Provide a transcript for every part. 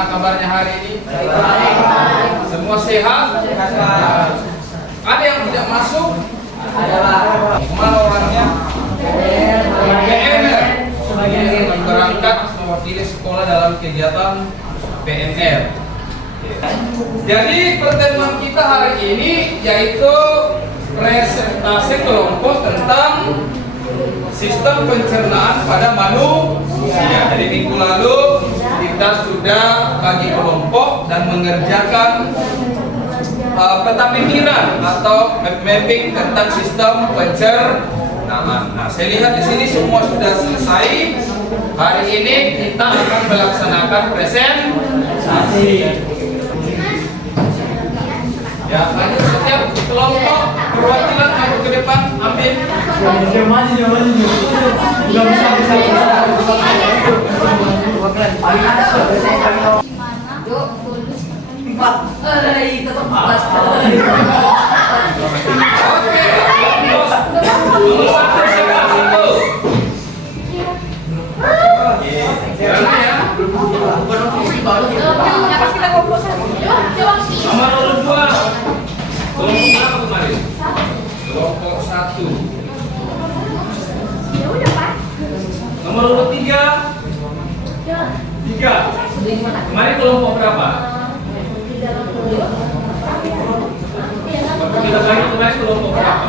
Gimana kabarnya hari ini? Semua sehat? Ada yang tidak masuk? Kemana orangnya? PNR. Berangkat mewakili sekolah dalam kegiatan PNR. Jadi pertemuan kita hari ini yaitu presentasi kelompok tentang sistem pencernaan pada manusia. Jadi minggu lalu kita sudah bagi kelompok dan mengerjakan peta pikiran atau mapping tentang sistem pencernaan. Nah, saya lihat di sini semua sudah selesai. Hari ini kita akan melaksanakan presentasi. Ya, lanjut setiap kelompok perwakilan maju ke depan, ambil. Nomor urut 2. Kelompok berapa kemarin? Kelompok 1. Nomor urut 3. 3. Kemarin kelompok berapa? Kita bagi kemarin kelompok berapa?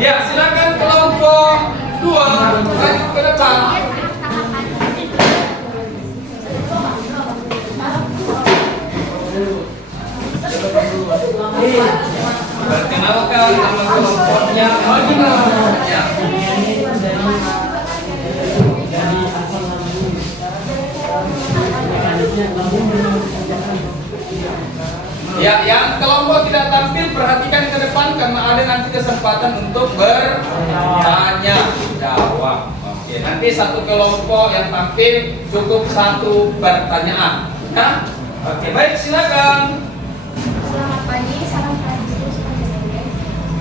Ya, silakan kelompok 2 maju ke depan. Perkenalkan nama kelompoknya. Ya, yang kelompok tidak tampil perhatikan ke depan karena ada nanti kesempatan untuk bertanya jawab. Oke, nanti satu kelompok yang tampil cukup satu pertanyaan. Ya? Oke, baik, silakan. Selamat pagi, salam Fransiskus.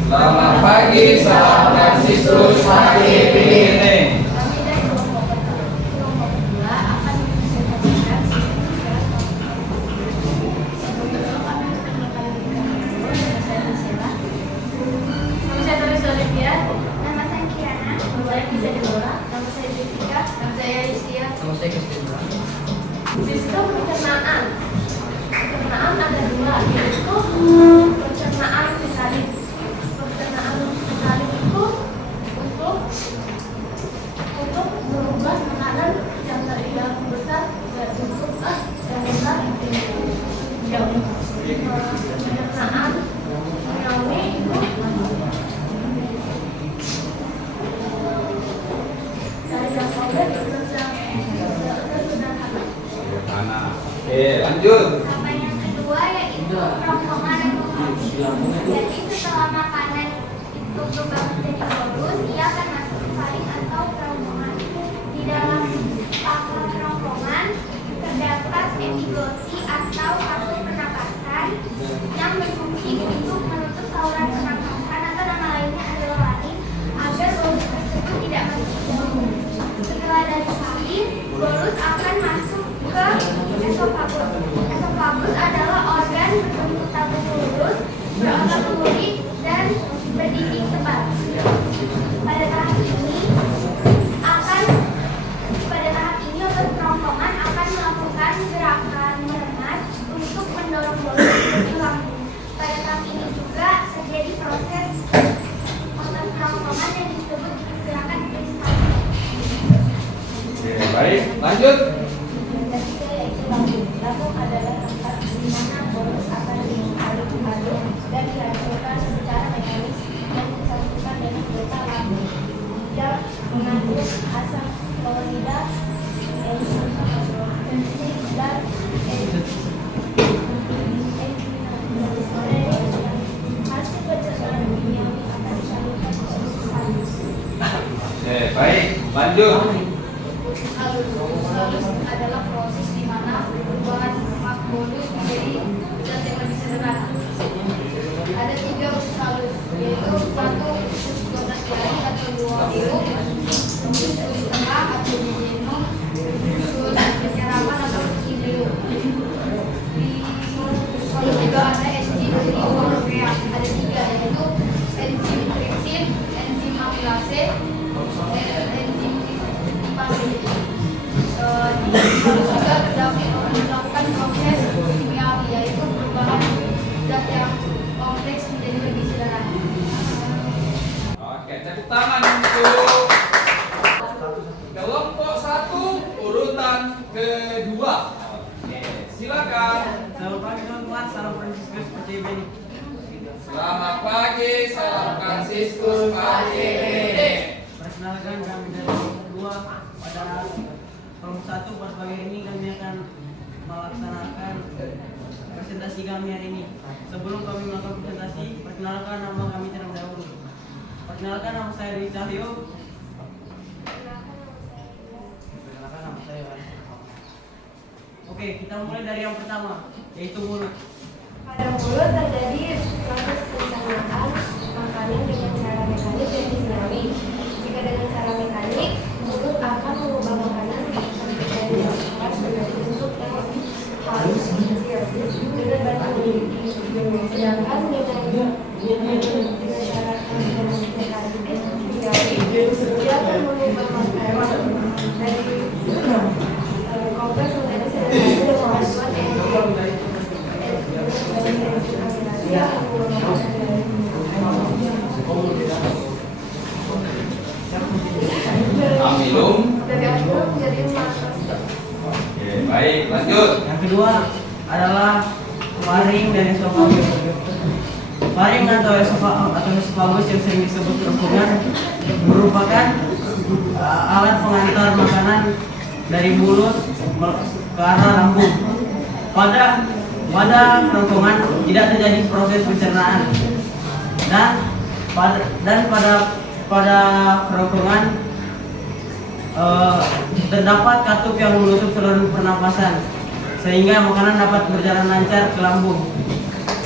Selamat pagi, salam Fransiskus pagi ini. Kami dari kelompok 2 akan mempresentasikan Nama saya Tulis Olivia. Nama saya Kirana. Nama saya Bisa Deborah. Nama saya Jessica. Nama saya Istia. Nama saya Kristin. Sistem pencernaan. Pencernaan ada 2, yaitu pencernaan mekanik. Pencernaan mekanik itu untuk merubah makanan yang besar bentuk yang besar yang pencernaan menyawi itu dari yang kompleks terus yang sederhana. Oke, lanjut. Sama yang kedua yaitu rongkongan emosi. Jadi setelah makanan itu berubah menjadi solus, ia akan masuk ke faring atau kerongkongan. Di dalam kerongkongan terdapat epiglotti atau paru pernapasan yang berfungsi untuk menutup saluran pernapasan atau nama lainnya adalah laring agar solus tersebut tidak masuk ke dalam. Setelah dari faring, bolus akan masuk ke esofagus. Esofagus adalah organ berbentuk tabung lurus, berotot duri, dan berdinding tebal. Pada tahap ini otot kerongkongan akan melakukan gerakan meremas untuk mendorong bolus ke lambung. Pada tahap ini juga terjadi proses otot kerongkongan yang disebut gerakan peristaltik. Oke, baik, lanjut. Ketiga yaitu lambung. Lambung adalah tempat di mana bolus akan diaduk dan dihancurkan secara mekanis yang disatukan dengan getah lambung. Dia mengandung asam klorida, enzim dan hasil pencernaan kimiawi akan disalurkan ke salus. Oke, baik, lanjut. Salus adalah proses di mana perubahan lemak bolus menjadi zat yang lebih sederhana. Ada 3 usus halus, yaitu 1 usus 12 jari atau 2 huruf, usus tengah atau jejenum, usus penyerapan atau ileum. silakan. Selamat pagi teman-teman, salam Fransiskus PCB. Selamat pagi, salam Fransiskus Pak JBD. Perkenalkan kami dari kelompok 2 pada kelompok 1 pada pagi ini kami akan melaksanakan presentasi kami hari ini. Sebelum kami melakukan presentasi, perkenalkan nama kami terlebih dahulu. Perkenalkan nama saya Dwi Cahyo. Perkenalkan nama saya Yohanes. Oke, kita mulai dari yang pertama, yaitu mulut. Pada mulut terjadi proses pencernaan makanan dengan cara mekanik dan kimiawi. Jika dengan cara mekanik, mulut akan mengubah makanan dari yang keras menjadi bentuk yang halus kecil dengan bahan memiliki. Sedangkan dengan cara mekanik kimiawi, dia akan mengubah makanan dari kompleks menjadi sederhana dengan bantuan enzim. Amilum. Oke, baik, lanjut. Yang kedua adalah faring dan esofagus. Faring atau esofagus yang sering disebut kerongkongan merupakan alat pengantar makanan dari mulut ke arah lambung. Pada kerongkongan tidak terjadi proses pencernaan dan pada kerongkongan terdapat katup yang menutup saluran pernapasan sehingga makanan dapat berjalan lancar ke lambung.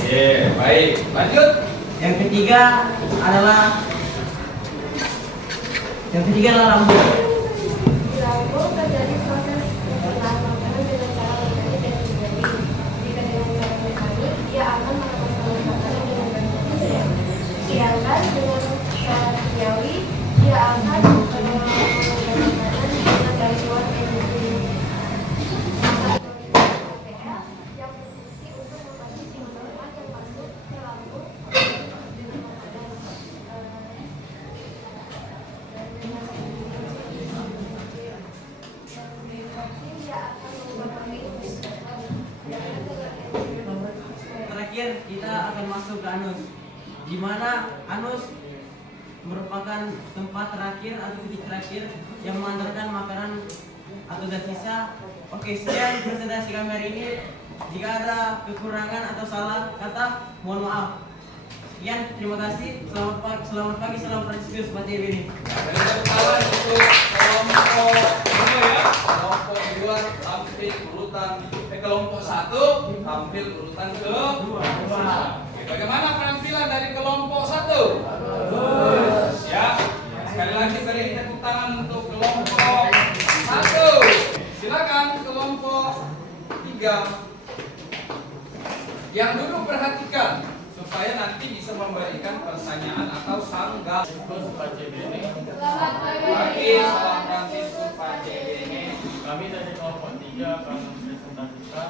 Oke, baik, lanjut. Yang ketiga adalah lambung. Di lambung terjadi proses pencernaan makanan dengan cara mekanik dan kimiawi. Jika dengan cara mekanik, dia akan melepaskan makanan dengan bantuan enzim. Sedangkan dengan cara kimiawi, dia akan mengubah makanan dengan bantuan enzim. Yang berfungsi untuk membantu makanan yang masuk ke lambung dengan makanan. Terakhir kita akan masuk ke anus, di mana anus merupakan tempat terakhir atau titik terakhir yang mengantarkan makanan atau zat sisa. Oke, sekian presentasi kami hari ini. Jika ada kekurangan atau salah kata, mohon maaf. Sekian, terima kasih. Selamat pagi, salam Fransiskus Pak JBD. Dari pertama untuk kelompok 2 ya. Kelompok 2 tampil urutan kelompok 1 tampil urutan ke-2. Oke, bagaimana penampilan dari kelompok 1? Ya. Sekali lagi beri tepuk tangan untuk kelompok 1. Silakan kelompok 3. Yang duduk perhatikan supaya nanti bisa memberikan pertanyaan atau sanggah. Pak JBD. Selamat Pagi, salam Fransiskus Pak JBD. Kami dari kelompok 3 akan mempresentasikan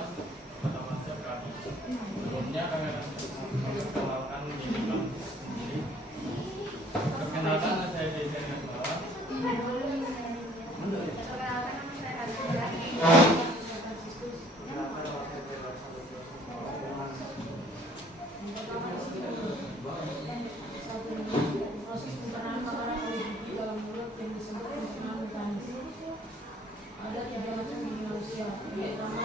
kata master kami. Sebelumnya kami akan memperkenalkan diri kami sendiri. Perkenalkan saya Dejan Nasmara. Proses pencernaan makanan di dalam mulut yang disebut pencernaan mekanis. Ada 3 macam di manusia, pertama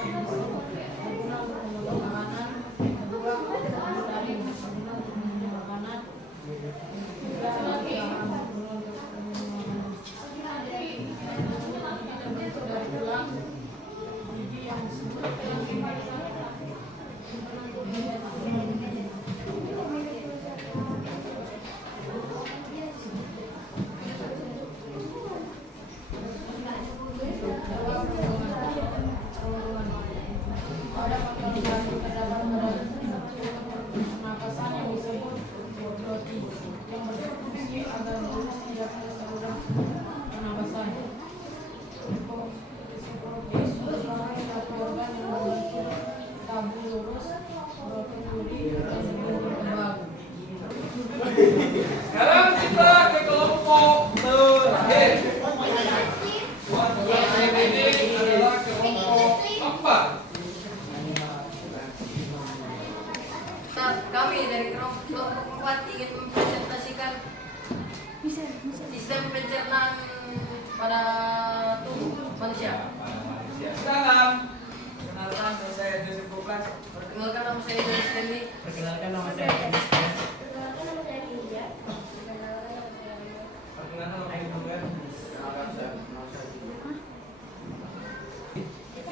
pada tubuh manusia. Pada manusia. Silakan. Perkenalkan, nama saya Joseph Bukan. Perkenalkan nama saya Johnny Stanley. Perkenalkan, nama saya Dennis Tian. Perkenalkan nama saya Hilda. Perkenalkan nama saya Rino. Perkenalkan, nama saya Bukan.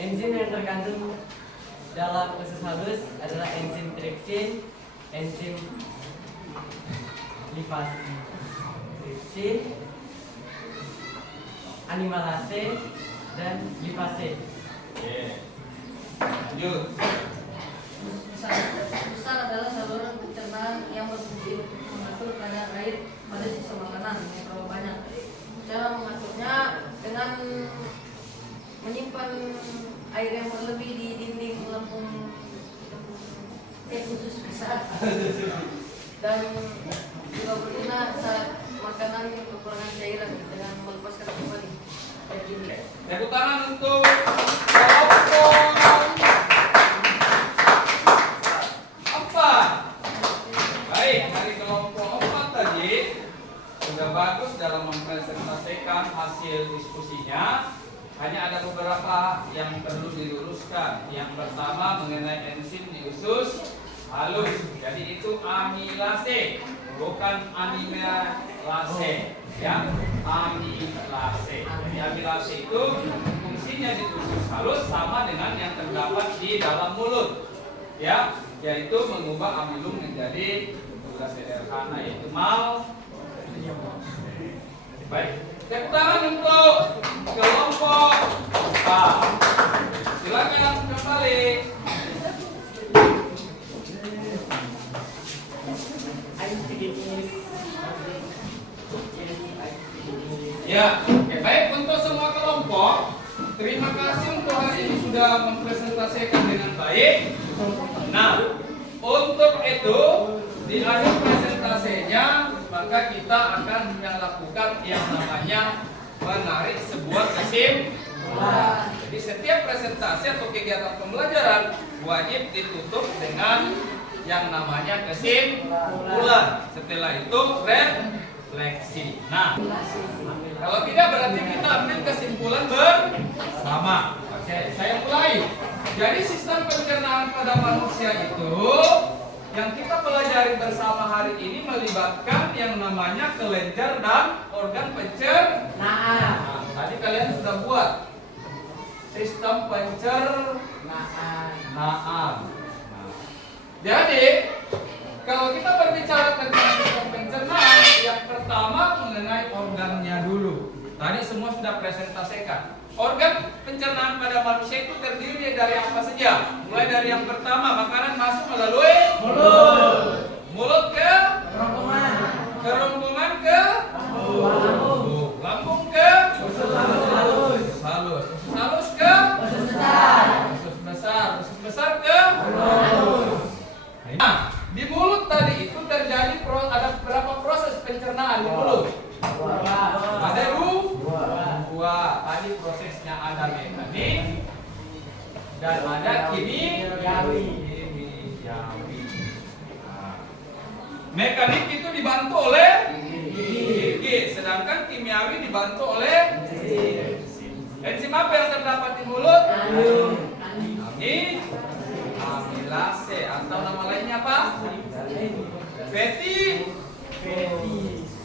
Enzim yang terkandung dalam usus halus adalah enzim tripsin, enzim lipase tripsin, animalase, dan lipase. Oke. Lanjut. Besar adalah saluran pencernaan yang berfungsi untuk mengatur kadar air pada sisa makanan yang terlalu banyak. Cara mengaturnya dengan menyimpan air yang berlebih di dinding lambung usus besar dan juga berguna saat makanan kekurangan cairan dengan melepaskan kembali air dinding. Tepuk tangan untuk kelompok 4. Baik, dari kelompok 4 tadi sudah bagus dalam mempresentasikan hasil diskusinya. Hanya ada beberapa yang perlu diluruskan. Yang pertama mengenai enzim di usus halus. Jadi itu amilase, bukan animalase, ya. Amilase. Jadi amilase itu fungsinya di usus halus sama dengan yang terdapat di dalam mulut, ya, yaitu mengubah amilum menjadi gula sederhana yaitu mal. Baik, tepuk tangan untuk kelompok A. Silakan kembali. Ya, oke, baik untuk semua kelompok. Terima kasih untuk hari ini sudah mempresentasikan dengan baik. Nah, untuk itu di akhir presentasinya maka kita akan melakukan yang namanya menarik sebuah kesimpulan. Jadi setiap presentasi atau kegiatan pembelajaran wajib ditutup dengan yang namanya kesimpulan. Setelah itu refleksi. Nah, kalau tidak berarti kita ambil kesimpulan bersama. Oke, saya mulai. Jadi sistem pencernaan pada manusia itu yang kita pelajari bersama hari ini melibatkan yang namanya kelenjar dan organ pencernaan. Nah, tadi kalian sudah buat sistem pencernaan. Nah, jadi kalau kita berbicara tentang sistem pencernaan, yang pertama mengenai organnya dulu. Tadi semua sudah presentasikan. Organ pencernaan pada manusia itu terdiri dari apa saja? Mulai dari yang pertama, makanan masuk melalui mulut. Mulut ke kerongkongan. Kerongkongan ke lambung. Lambung ke usus halus. Usus halus ke usus besar. Usus besar. Usus besar ke halus. Nah, di mulut tadi itu terjadi ada berapa proses pencernaan di mulut? Ada dua. Tadi prosesnya ada mekanik dan ada kimiawi. Mekanik itu dibantu oleh gigi, sedangkan kimiawi dibantu oleh enzim apa yang terdapat di mulut? Amilase atau nama lainnya apa?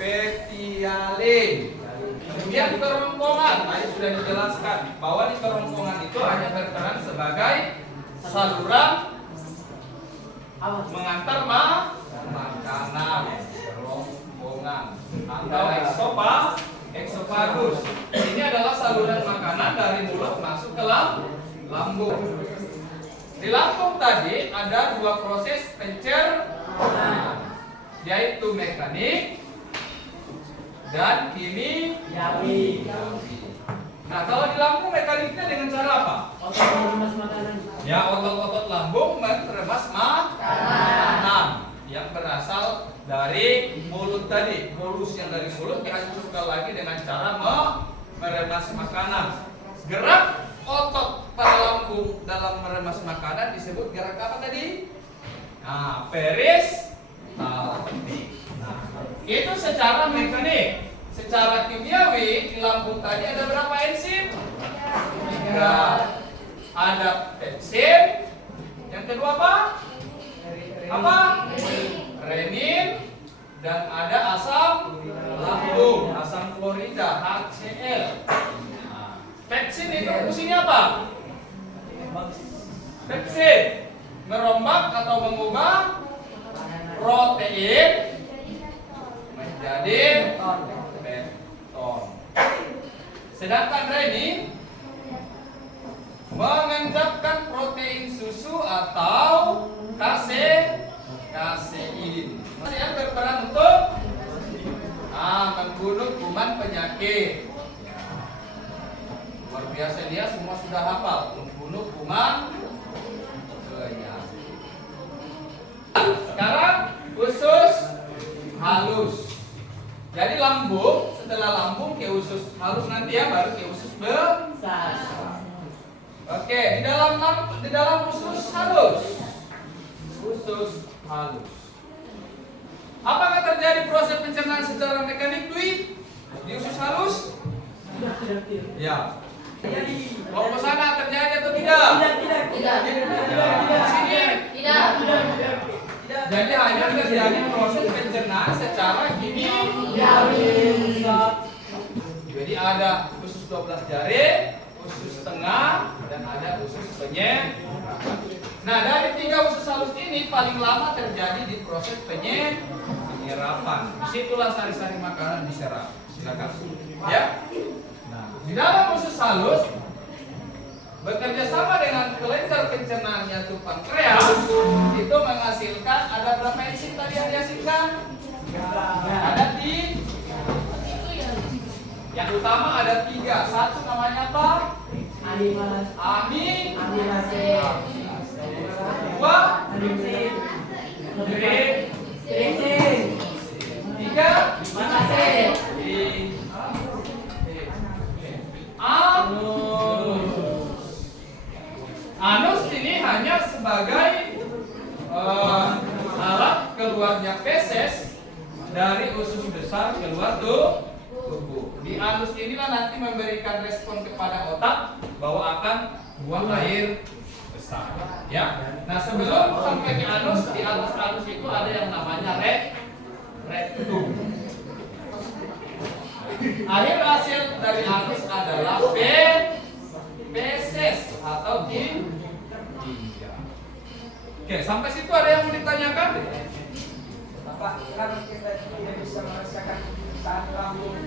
Fetiale. Kemudian kerongkongan, tadi sudah dijelaskan bahwa di kerongkongan itu hanya berperan sebagai saluran mengantar makanan, kerongkongan atau eksofagus. Ini adalah saluran makanan dari mulut masuk ke lambung. Di lambung tadi ada dua proses pencernaan, yaitu mekanik dan kimiawi. Nah, kalau di lambung mekaniknya dengan cara apa? Otot meremas makanan. Ya, otot-otot lambung meremas makanan yang berasal dari mulut tadi. Bolus yang dari mulut dihancurkan lagi dengan cara meremas makanan. Gerak otot pada lambung dalam meremas makanan disebut gerak apa tadi? Nah, peristaltik. Nah, itu secara mekanik. secara kimiawi di lambung tadi ada berapa enzim? 3. Ada pepsin. Yang kedua apa? Apa? Renin. Dan ada asam lambung, asam klorida, HCl. Nah, pepsin itu fungsinya apa? Pepsin merombak atau mengubah protein menjadi pepton. Sedangkan renin mengendapkan protein susu atau kasein. Yang berperan untuk membunuh kuman penyakit. Luar biasa, dia semua sudah hafal. Membunuh kuman penyakit. Sekarang usus halus. Jadi lambung, setelah lambung ke usus halus nanti ya, baru ke usus besar. Oke, di dalam usus halus. Usus halus. Apakah terjadi proses pencernaan secara mekanik, Dwi? Di usus halus? Ya. Mau ke sana terjadi atau tidak? Tidak. Sini. Tidak. Jadi hanya terjadi proses pencernaan secara kimiawi. Jadi ada usus 12 jari, usus tengah, dan ada usus penyerapan. Nah, dari 3 usus halus ini paling lama terjadi di proses penyerapan. Disitulah sari-sari makanan diserap. Silakan. Ya. Nah, di dalam usus halus bekerja sama dengan kelenjar pencernaan yaitu pankreas, itu menghasilkan ada berapa enzim tadi yang dihasilkan? Ada yang utama ada 3. Satu namanya apa? Aminase. 2 gliksin. 3 anus ini hanya sebagai alat keluarnya feses dari usus besar keluar tubuh. Di anus inilah nanti memberikan respon kepada otak bahwa akan buang air besar. Ya. Nah, sebelum sampai ke anus, di atas anus itu ada yang namanya rektum. Akhir hasil dari anus adalah feses atau ginja. Oke, sampai situ ada yang mau ditanyakan? Bapak, kan kita tidak bisa merasakan saat lambung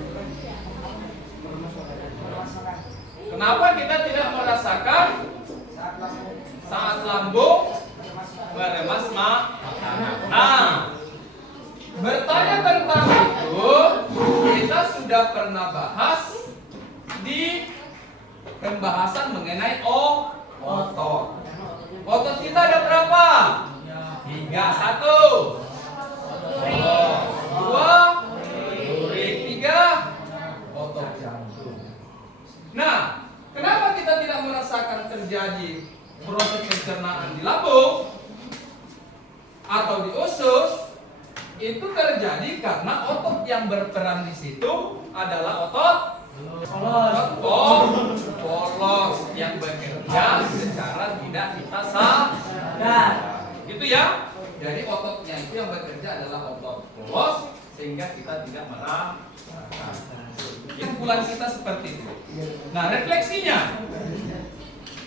bermasalah. Kenapa kita tidak merasakan saat lambung meremas makanan? Nah, bertanya tentang itu kita sudah pernah bahas di pembahasan mengenai otot. Otot kita ada berapa? 3. 1 2 3 otot jantung. Nah, kenapa kita tidak merasakan terjadi proses pencernaan di lambung atau di usus? Itu terjadi karena otot yang berperan di situ adalah otot polos yang bekerja secara tidak kita sadar. Gitu ya. Jadi ototnya itu yang bekerja adalah otot polos sehingga kita tidak merasakan. Kesimpulan kita seperti itu. Nah, refleksinya,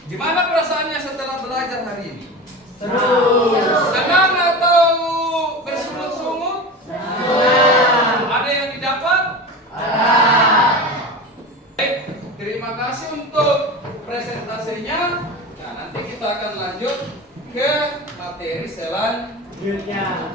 gimana perasaannya setelah belajar hari ini? Senang atau bersungut-sungut? Ada yang didapat? Baik, terima kasih untuk presentasinya. Nah, nanti kita akan lanjut ke materi selanjutnya.